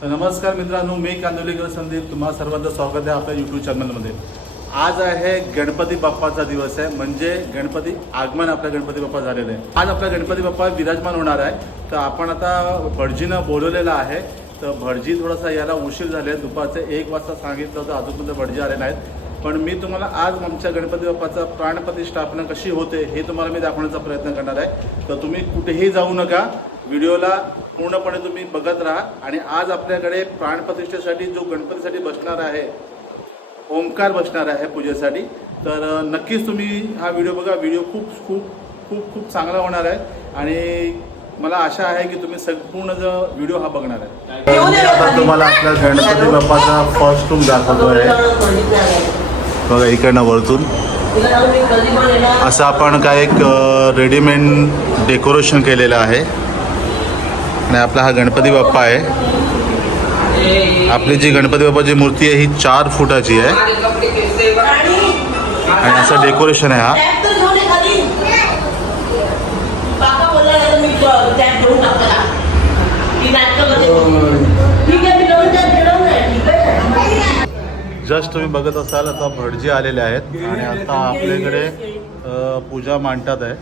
तर नमस्कार मित्रांनो मी कांदोलीकर संदीप. तुम्हा सर्वांचं स्वागत आहे आपल्या यूट्यूब चॅनलमध्ये आज आहे गणपती बाप्पाचा दिवस आहे. म्हणजे गणपती आगमन आपल्या गणपती बाप्पा झालेलं आहे. आज आपला गणपती बाप्पा विराजमान होणार आहे. तर आपण आता भटजीनं बोलवलेलं आहे. तर भटजी थोडासा यायला उशीर झाले. दुपारचे एक वाजता सांगितलं होतं. अजूनपर्यंत भटजी आले नाहीत. पण मी तुम्हाला आज आमच्या गणपती बाप्पाचा प्राणप्रतिष्ठापना कशी होते हे तुम्हाला मी दाखवण्याचा प्रयत्न करणार आहे. तर तुम्ही कुठेही जाऊ नका. व्हिडिओला पूर्णपणे तुम्ही बघत राहा. आणि आज आपल्याकडे प्राणप्रतिष्ठेसाठी जो गणपतीसाठी बसणार आहे ओंकार बसणार आहे पूजेसाठी तर नक्कीच तुम्ही हा व्हिडिओ बघा. व्हिडिओ खूप खूप खूप खूप चांगला होणार आहे. आणि मला आशा आहे की तुम्ही संपूर्ण जो व्हिडिओ हा बघणार आहे. आता तुम्हाला आपल्या गणपती बाप्पाचा फर्स्ट रूम दाखवतोय. बघा इकडनं वरतून. असं आपण काय एक रेडीमेड डेकोरेशन केलेलं आहे. आणि आपला हा गणपती बाप्पा आहे. आपली जी गणपती बाप्पाची मूर्ती आहे ही चार फुटाची आहे. आणि असं डेकोरेशन आहे हा. जस्ट तुम्ही बघत असाल आता भटजी आलेले आहेत. आणि आता आपल्याकडे पूजा मांडतात आहे.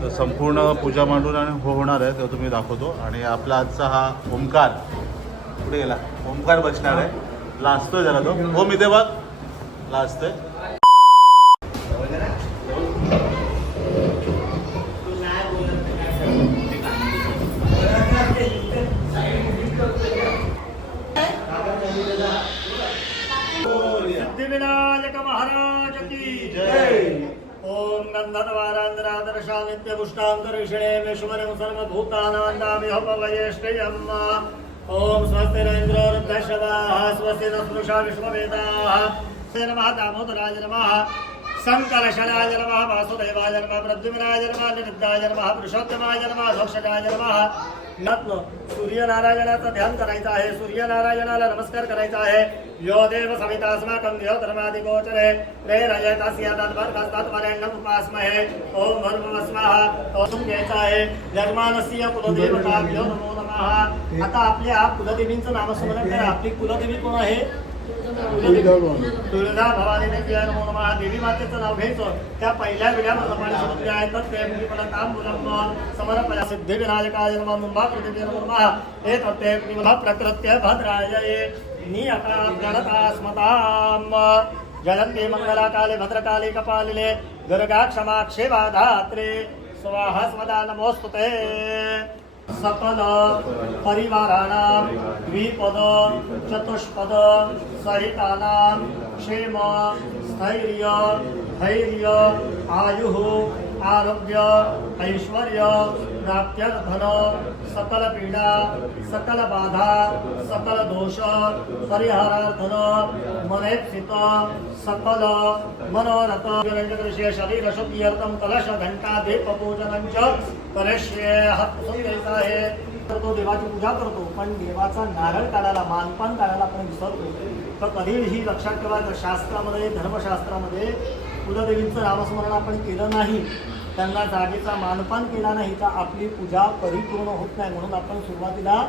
तर संपूर्ण पूजा मांडून आणि हो होणार आहे तो तुम्ही दाखवतो. आणि आपला आजचा हा ओंकार कुठे गेला? ओंकार बसणार आहे. लाजतोय जरा तो. हो मी ते बघ. लाजतोय सिद्धिविनायक महाराज की जय ओम गंधद्वारांध्रादर्शा नित्य पुष्टांतरिषणे विश्वरं सर्वभूतानान्दामिहोपवयेष्टयम् ओम स्वस्तिरेन्द्रो रुद्रशवाः स्वस्ति न स्पृशा विश्ववेदाः ते नमः दामोदराय नमः शङ्करशराय नमः वासुदेवाय नमः प्रद्युम्नाय नमः निरुद्धाय नमः पुरुषोत्तमाय नमः धोक्षजाय नमः सूर्यनारायणाचं ध्यान करायचं आहे. सूर्यनारायणाला नमस्कार करायचा आहे. यो देव सवितास्माकं यो धर्मादिगोचरे आहे तद्वर्गस्तात्पर्यण्यम् उपास्महे. ओम भर्गव ओम घ्यायचा आहे. यजमानस्य कुलदेवताभ्यो नमो नमः. आता आपल्या कुलदेवींचं नामस्मरण करा. आपली कुलदेवी कोण आहे? तुळजा भवानी देवी नमो नमः देवी मातेचं नाव घ्यायचं त्या पहिल्या वेळा पाणी सोडून आहे ते मुली काम मुलम्म समर्पया सिद्धिविनायकाय नमः मुंबा पृथ्वी नमो नमः हे तत्ते विमला प्रकृत्य भद्राय नियता प्रणतास्मताम जयन्ती मंगलाकाले भद्रकाले कपालिले दुर्गा क्षमा क्षेमा स्वाहा स्वदा नमोस्तुते सकल परिवाराणां द्विपद चतुष्पद सहितानां क्षेम स्थैर्य धैर्य आयुः आरोग्य ऐश्वर्य प्राप्त्यर्थन सकल पीडा सकल बाधा सकल दोष परिहारार्थन मनेक्षित सकल मनोरथ विरंजदृश्य शरीर शुद्धियर्थम कलश घंटा दीप पूजनं च करिष्ये हात पुसून घ्यायचा आहे तर तो देवाची पूजा करतो पण देवाचा नारळ काढायला मानपान काढायला आपण विसरतो. तर कधीही लक्षात ठेवायचं शास्त्रामध्ये धर्मशास्त्रामध्ये कुलदेवींचं नामस्मरण आपण केलं नाही त्यांना जागेचा मानपान केला नाही तर आपली पूजा परिपूर्ण होत नाही म्हणून आपण सुरुवातीला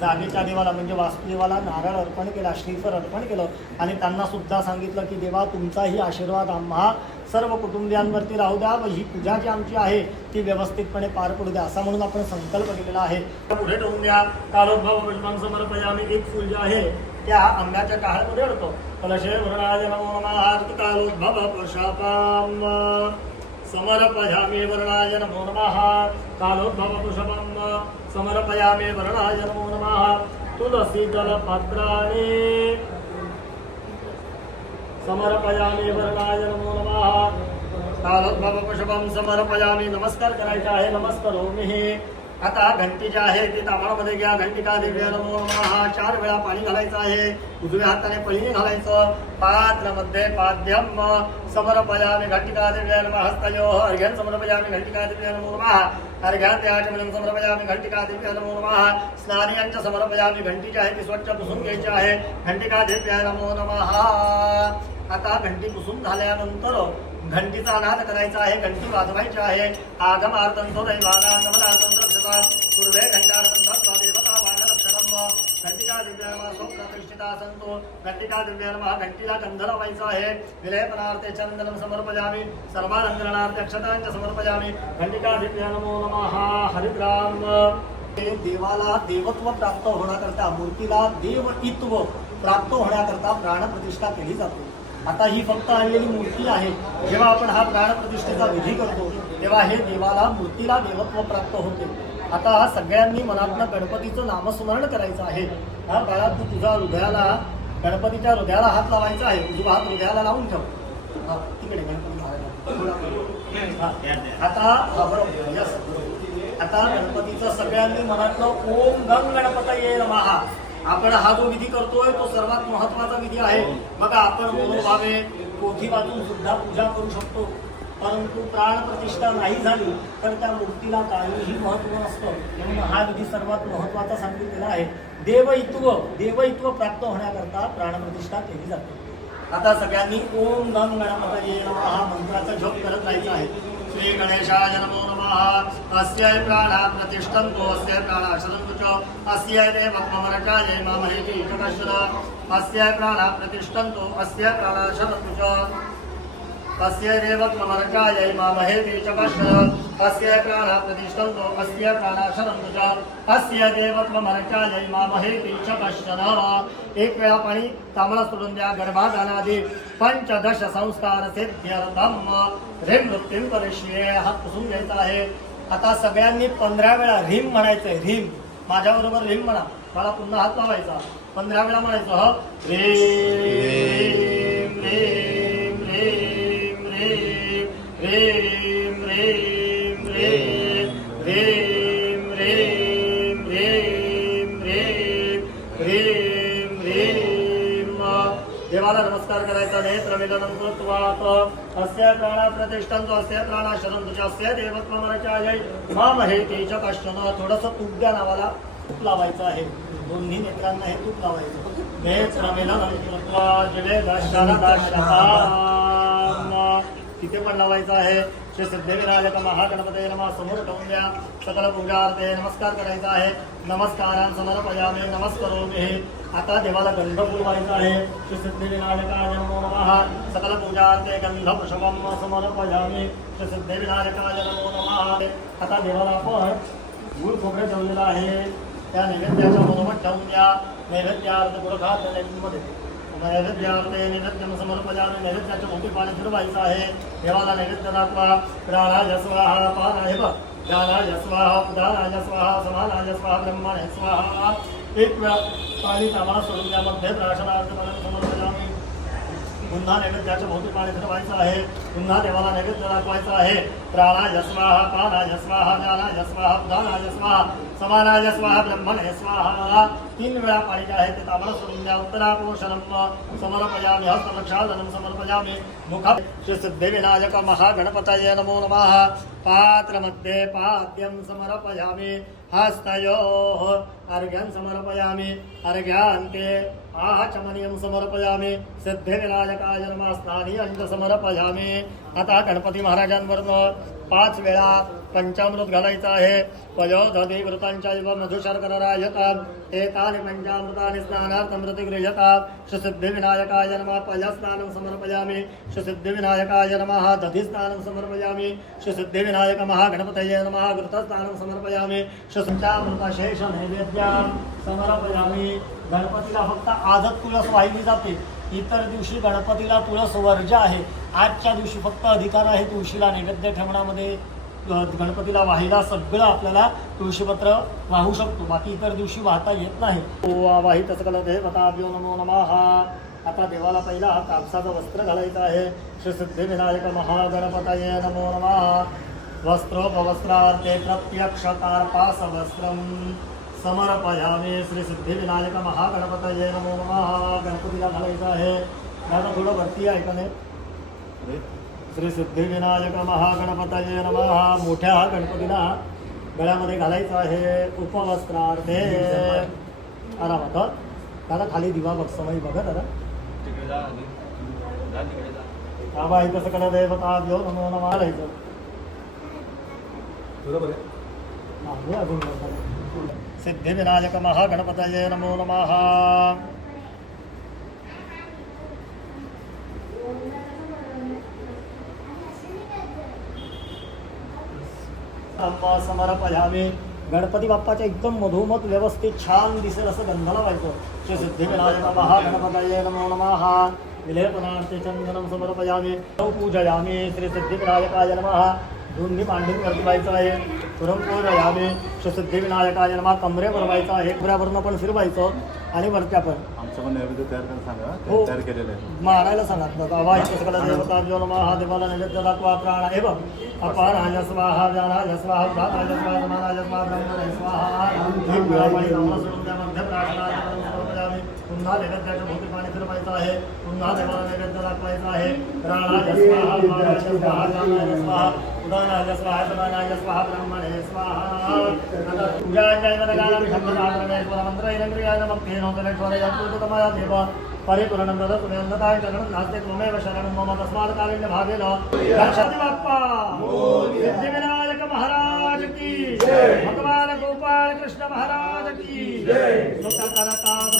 जागेच्या देवाला म्हणजे वासुदेवाला नारळ अर्पण केला श्रीफर अर्पण केलं आणि त्यांना सुद्धा सांगितलं की देवा तुमचाही आशीर्वाद आम्हा सर्व कुटुंबियांवरती राहू द्या व ही पूजा जी आमची आहे ती व्यवस्थितपणे पार पडू द्या असा म्हणून आपण संकल्प केलेला आहे. पुढे ठेवून द्या कालोद्भव पुष्पं समर्पयामी एक फूल जे आहे त्या आंब्याच्या काळामध्ये अडतो. कलशे वर्णाय नमो नमः कालोद्भव पुरुषापाम. समर्पयामि वर्णाय नमो नमः। कालोद्भव समर्पयामि वर्णाय नमो नमः। तुलसीदलपत्राणि। समर्पयामि वर्णाय नमो नमः। कालोद्भवपुषभं समर्पयामि। नमस्कार करायचा आहे नमस्करोमि। आता घंटी जी आहे ती तामामध्ये घ्या. घंटिका दिव्य नमो हा चार वेळा पाणी घालायचं आहे. उजव्या हाताने पहिली घालायचं. पात्रमध्ये पाद्यम समर्पयामि घंटिका दिव्य नमः हस्तयो. अर्घ्यान समर्पयामि घंटिका दिव्य नमो नमः अर्घ्यात्याचमनं समर्पयामि घंटिका दिव्य नमो नमः यांच्या समर्पयामि घंटी जी आहे ती स्वच्छ पुसून घ्यायची आहे. घंटिका दिव्य नमो नमः आता घंटी पुसून झाल्यानंतर घंटीचा नाद करायचा आहे. घंटी वाजवायची आहे. आगम आर्तंतो दैवाना नमनार्तंतो पूर्वे घंटार्तंतो देवता वानरक्षणम नमः स्वप्रतिष्ठिता संतो घंटिका दिव्य नमः घंटीला गंध लावायचा आहे विलेपनार्थे चंदनं समर्पयामि सर्वानंदनार्थे अक्षतांच समर्पयामि घंटिका दिव्य नमो नमः हरिद्राम देवाला देवत्व प्राप्त होण्याकरता मूर्तीला देवइत्व प्राप्त होण्याकरता प्राणप्रतिष्ठा केली जाते आता ही फक्त आणलेली मूर्ती आहे जेव्हा आपण हा प्राणप्रतिष्ठेचा विधी करतो तेव्हा हे देवाला मूर्तीला देवत्व प्राप्त होते. आता सगळ्यांनी मनातनं गणपतीचं नामस्मरण करायचं आहे. हा काळात तू तुझ्या हृदयाला गणपतीच्या हृदयाला हात लावायचा आहे. तुझा हात हृदयाला लावून ठेव. हा तिकडे गणपती आता यस आता गणपतीचं सगळ्यांनी मनातलं ओम गम गणपत ये महा आपण हा जो विधी करतोय तो सर्वात महत्त्वाचा विधी आहे. बघा आपण मनोभावे पोथी वाचून सुद्धा पूजा करू शकतो. परंतु प्राण प्रतिष्ठा नाही झाली तर त्या मूर्तीला काहीही महत्त्व नसतं. म्हणून हा विधी सर्वात महत्त्वाचा सांगितलेला आहे. देवइत्व देवइत्व प्राप्त होण्याकरता प्राणप्रतिष्ठा केली जाते. आता सगळ्यांनी ओम नम गणपतये नमः हा मंत्राचा झोप करत राहायचा आहे. श्री गणेशाय नमो नमः. अस्य प्राणा प्रतिष्ठन्तो अस्य प्राणा शरन्तु च अस्य देव ममरकाय मामहेति जगश्वर अस्य प्राणा प्रतिष्ठन्तो अस्य च। शरन्तु च अस्य देव ममरकाय मामहेति जगश्वर अस्य प्राणा प्रतिष्ठन्तो अस्य प्राणा शरन्तु च। अस्य देव ममरकाय मामहेति जगश्वर एक वेळा पाणी तांबडा सोडून द्या गर्भाधानादी पंचदश संस्कार सिद्ध्यर्थम। ह्रीम मृत्यूम परिश्ये हात पुसून घ्यायचा आहे आता सगळ्यांनी पंधरा वेळा ह्रीम म्हणायचंय ह्रीम माझ्याबरोबर ह्रीम म्हणा. मला पुन्हा हात लावायचा. पंधरा वेळा म्हणायचं ह. ह्रीम ह्रीम ह्रीं ह्रीं ह्रीं ह्रीं ह्रीं ह्रीं ह्रीं ह्रीं ह्रीं देवाला नमस्कार करायचा नेत्र मिलनं कृत्वात अस्य प्राणा प्रतिष्ठन्तो. अस्य प्राणा शरन्तु म्हणजे अस्य देवत्वमरचायै मामहेति च कश्चन थोडंसं तूप द्या नावाला. तूप लावायचं आहे. दोन्ही नेत्रांना हे तूप लावायचं. नेत्र मिलनं कृत्वा दशरथ दशरथ तिथे पण लावायचं आहे. श्री सिद्धिविनायक महागणपती नमा समोर ठेवून द्या. सकल पूजार्थे नमस्कार करायचा आहे. नमस्कारां समर्पयामे नमस्करोमी. आता देवाला गंध पुरवायचा आहे. श्री सिद्धिविनायकाय नमो नमः. सकल पूजार्थे गंध पुष्पम समर्पयामी. श्री सिद्धिविनायकाय नमो नमः. आता देवाला आपण गुळ खोबरे ठेवलेलं आहे. त्या नैवेद्याच्या मनोमत ठेवून द्या. नैवेद्यार्थ गुळखात मध्ये नैवेद्यार्थे नैवेद्यम समर्पयामी नैवेद्याच्या मोठी पाणी फिरवायचं आहे देवाला नैवेद्य दाखवा प्राणाय स्वाहा पानाय बघ ज्ञानाय स्वाहा उदानाय स्वाहा समानाय स्वाहा ब्रह्मणे स्वाहा। एक वेळा पाणी तांबडा सोडून द्या प्राशनार्थ समर्पयामी पुन्हा नैवेद्याच्या भौतिक पाणी फिरवायचं आहे. पुन्हा देवाला नैवेद्य दाखवायचं आहे. प्राणाय स्वाहा प्राणाय स्वाहा ज्ञानाय स्वाहा उदानाय स्वाहा समानाय स्वाहा तीन वेळा पाणी जे आहे ते तांबडा सोडून द्या. उत्तरापोषणम समर्पयामी हस्तलक्षादनं समर्पयामी. मुखा श्री सिद्धिविनायक महागणपतये नमो नमः. पात्रमध्ये पाद्यं समर्पयामि. हस्तयो अर्घ्यं समर्पयामि अर्घ्यान्ते आचमनीयं समर्पयामि सिद्धिविनायकाय नमः स्नानीयं समर्पयामि। आता गणपती महाराजांवरनं पाच वेळा पंचामृत घालायचं आहे. पयोधादी व्रतांच्या युवा इव मधुशर्कररायत एकाने पंचामृतानि स्नानार्थमृति गृह्यता श्रीसिद्धिविनायकाय नमः. पयस्नानं समर्पयामि. श्रीसिद्धिविनायकाय नमः. दधिस्नानं समर्पयामि. श्रीसिद्धिविनायक महागणपतये नमः. घृतस्नानं समर्पयामि. श्रीसंचामृतशेष नैवेद्यां समर्पयामि. गणपतीला फक्त आजच तुला वाहिली जाते. इतर दिवशी गणपतीला तुळस वर्ज आहे. आजच्या दिवशी फक्त अधिकार आहे तुळशीला. नैवेद्य ठेवण्यामध्ये गणपतीला वाहिला सगळं आपल्याला तुळशीपत्र वाहू शकतो. बाकी इतर दिवशी वाहता येत नाही. ओ वाहित देवताभ्यो नमो नमः. आता देवाला पहिला हा कापसाचं वस्त्र घालायचं आहे. श्री सिद्धिविनायक महागणपतये नमो नमः. वस्त्रोपवस्त्रार्थे प्रत्यक्षकारपास वस्त्रम समर्पयामी श्री सिद्धिविनायक महागणपतये नमो नमः। गणपतीला घालायचं आहे आता थोडं वरती आहे का नाही श्री सिद्धिविनायक महागणपतये नमः। मोठ्या गणपतीला गळ्यामध्ये घालायचं आहे उपवस्त्रार्थे। आरामात. दादा खाली दिवा बघ समय बघा दादा बाबा इथं सकल देवता देव नमो. नमः घालायचं बरोबर आहे. अजून बघा. सिद्धिविनायक महागणपतये नमो नमः अम्मा समर्पयामी गणपती बाप्पाच्या एकदम मधोमध व्यवस्थित छान दिसेल असं गंधाला व्हायचं श्री सिद्धिविनायक महागणपतये नमो नमः विलेपनार्थे चंदनं समर्पयामी पूजयामी श्री सिद्धिविनायकाय नमः दोन्ही मांडून वरती व्हायचं आहे पुरणपोळ यावे श्री सिद्धिविनायकाय नमः कमरेवर व्हायचं आहे पुऱ्यावरनं पण फिरवायचं आणि वरत्या पण आमचं पण नैवेद्य तयार करायला सांगा हो. तयार केलेलं आहे मारायला सांगितलं आवाज सकल देवता जो नमः हा देवाला नैवेद्य दाखवा प्राण एव अपाराय स्वाहा व्यानाय स्वाहा उदाताय स्वाहा समानाय स्वाहा ब्रह्मणाय स्वाहा ही पुरावाई नामाला सोडून त्या पुन्हा नैवेद्याच्या भोवती पाणी फिरवायचं आहे पुन्हा देवाला नैवेद्य दाखवायचं आहे प्राणाय स्वाहा अपाराय स्वाहा व्यानाय देव शरणं त्वमेव शरणं मम तस्मात् कारुण्य भावेन गणपति बाप्पा सिद्धिविनायक महाराज की भगवान गोपाल कृष्ण महाराज की जय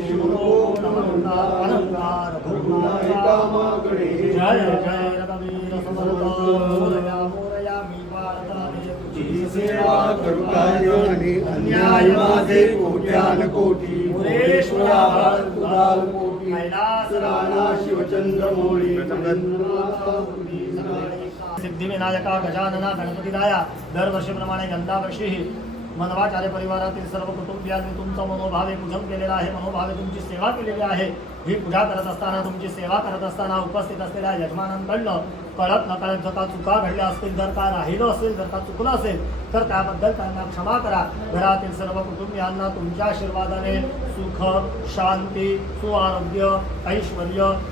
शिवो अनंतार भुवनाय कामगणे जय जय रवीर समर्पया मोरयामि वार्ताने तुझी सेवा करुणाय आणि अन्याय माझे कोट्यान कोटी मनवाचार्य परिवारातील सर्व कुटुंबियांनी मनोभाव एक पूजन केलेला आहे. मनोभावे तुमची सेवा केलेली आहे. ही पूजा करत असताना तुमची सेवा करत असताना उपस्थित असलेल्या यजमानांकडनं कळत नकळत जर का चुका घडल्या असतील जर का राहिलं असेल जर का चुकलं असेल तर त्याबद्दल त्यांना क्षमा करा. घरातील सर्व कुटुंबियांना तुमच्या आशीर्वादाने सुख शांती सुआरोग्य ऐश्वर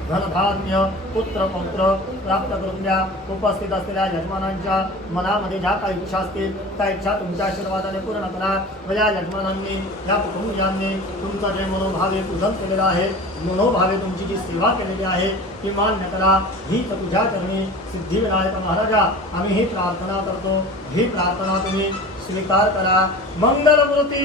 धनधान्य पुत्र पौत्र प्राप्त करून द्या. उपस्थित असलेल्या यजमानांच्या मनामध्ये ज्या काही इच्छा असतील त्या इच्छा तुमच्या आशीर्वादाने पूर्ण करा. व या यजमानांनी या कुटुंबियांनी तुमचं जे मनोभावे पूजन केलेलं आहे मनोभावे तुमची जी सेवा केलेली आहे ती मान्य करा हीच तुझ्या चरणी सिद्धिविनायक महाराजा. आम्ही ही प्रार्थना करतो. ही प्रार्थना तुम्ही स्वीकार करा. मंगलमूर्ती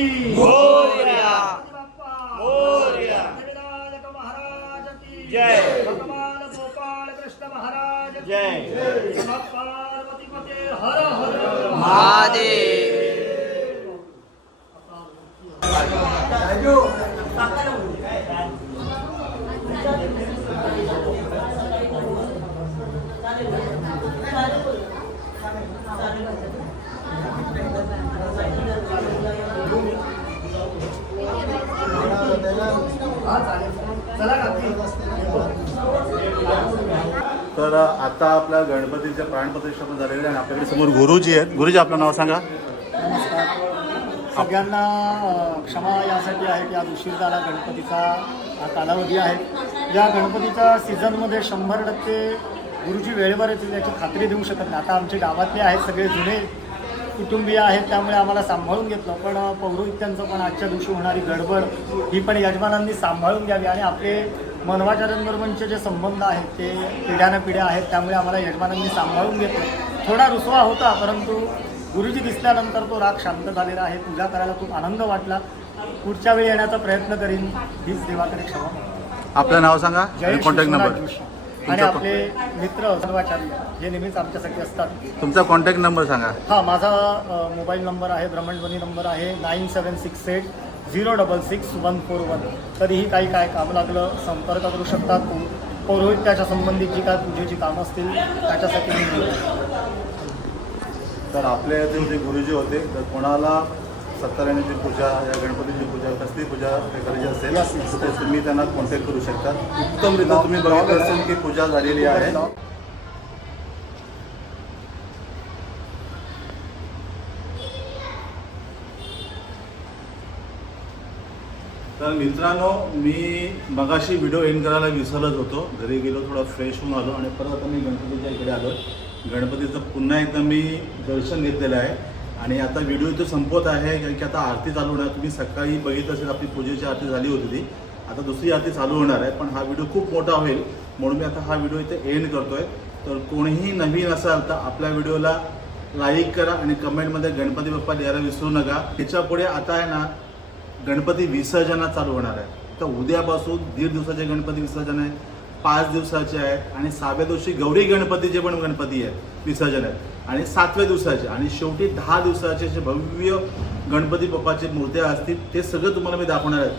महाराज की जय. भगवान गोपाल कृष्ण महाराज की जय. नमः पार्वती पते. हर हर महादेव हा चालेल चला काकी आता आपल्या गणपतीच्या प्राणप्रतिष्ठापन झालेले आहे आणि आपल्याकडे समोर गुरुजी आहेत. गुरुजी आपलं नाव सांगा. नमस्कार. सगळ्यांना अ, क्षमा यासाठी आहे की आज उशीर झाला गणपतीचा हा कालावधी आहे. या गणपतीच्या सीझनमध्ये शंभर टक्के गुरुजी वेळेवर येतील याची खात्री देऊ शकत नाही. आता आमचे गावातले आहेत सगळे जुने कुटुंबीय आहेत त्यामुळे आम्हाला सांभाळून घेतलं. पण पौरोहित्यांचं पण आजच्या दिवशी होणारी गडबड ही पण यजमानांनी सांभाळून घ्यावी आणि आपले मनवाचार्यांबरोबरचे जे संबंध आहेत ते पिढ्यानं पिढ्या आहेत त्यामुळे आम्हाला यजमानांनी सांभाळून घेतलं. थोडा रुसवा होता परंतु गुरुजी दिसल्यानंतर तो राग शांत झालेला आहे. पूजा करायला खूप आनंद वाटला. पुढच्या वेळी येण्याचा प्रयत्न करीन. हीच देवाकडे क्षमा आपलं नाव सांगा जय कॉन्टॅक्ट नंबर आणि आपले मित्र सर्वाचार्य जे नेहमीच आमच्यासाठी असतात. तुमचा कॉन्टॅक्ट नंबर सांगा. हा माझा मोबाईल नंबर आहे भ्रमणध्वनी नंबर आहे nine seven six eight zero double six one four one. कधीही काही काय काम लागलं संपर्क करू शकतात पौ- पौरोहित्याच्या संबंधित जी काय पूजेची कामं असतील त्याच्यासाठी मी तर आपल्या इथे जे गुरुजी होते तर कोणाला सत्यनारायणाची पूजा या गणपतीची पूजा कसली पूजा हे करायची असेल तर ते तुम्ही त्यांना कॉन्टॅक्ट करू शकता. उत्तमरित्या तुम्ही बघितलं असेल की पूजा झालेली आहे. तर मित्रांनो मी मगाशी व्हिडिओ एंड करायला विसरत होतो. घरी गेलो थोडा फ्रेश होऊन आलो आणि परत आता मी गणपतीच्या इकडे आलो. गणपतीचं पुन्हा एकदा मी दर्शन घेतलेलं आहे. आणि आता व्हिडिओ इथे संपवत आहे कारण की आता आरती चालू होणार. तुम्ही सकाळी बघितलं असेल आपली पूजेची आरती झाली होती ती. आता दुसरी आरती चालू होणार आहे पण हा व्हिडिओ खूप मोठा होईल. म्हणून मी आता हा व्हिडिओ इथे एंड करतोय. तर कोणीही नवीन असाल तर आपल्या व्हिडिओला लाईक करा आणि कमेंटमध्ये गणपती बाप्पा लिहायला विसरू नका. त्याच्या पुढे आता आहे ना गणपती विसर्जना चालू होणार आहे. तर उद्यापासून दीड दिवसाचे गणपती विसर्जन आहे पाच दिवसाचे आहेत आणि सहाव्या दिवशी गौरी गणपतीचे पण गणपती आहेत विसर्जन आहेत आणि सातव्या दिवसाचे आणि शेवटी दहा दिवसाचे जे भव्य गणपती बाप्पाचे मूर्त्या असतील ते सगळं तुम्हाला मी दाखवणार आहे.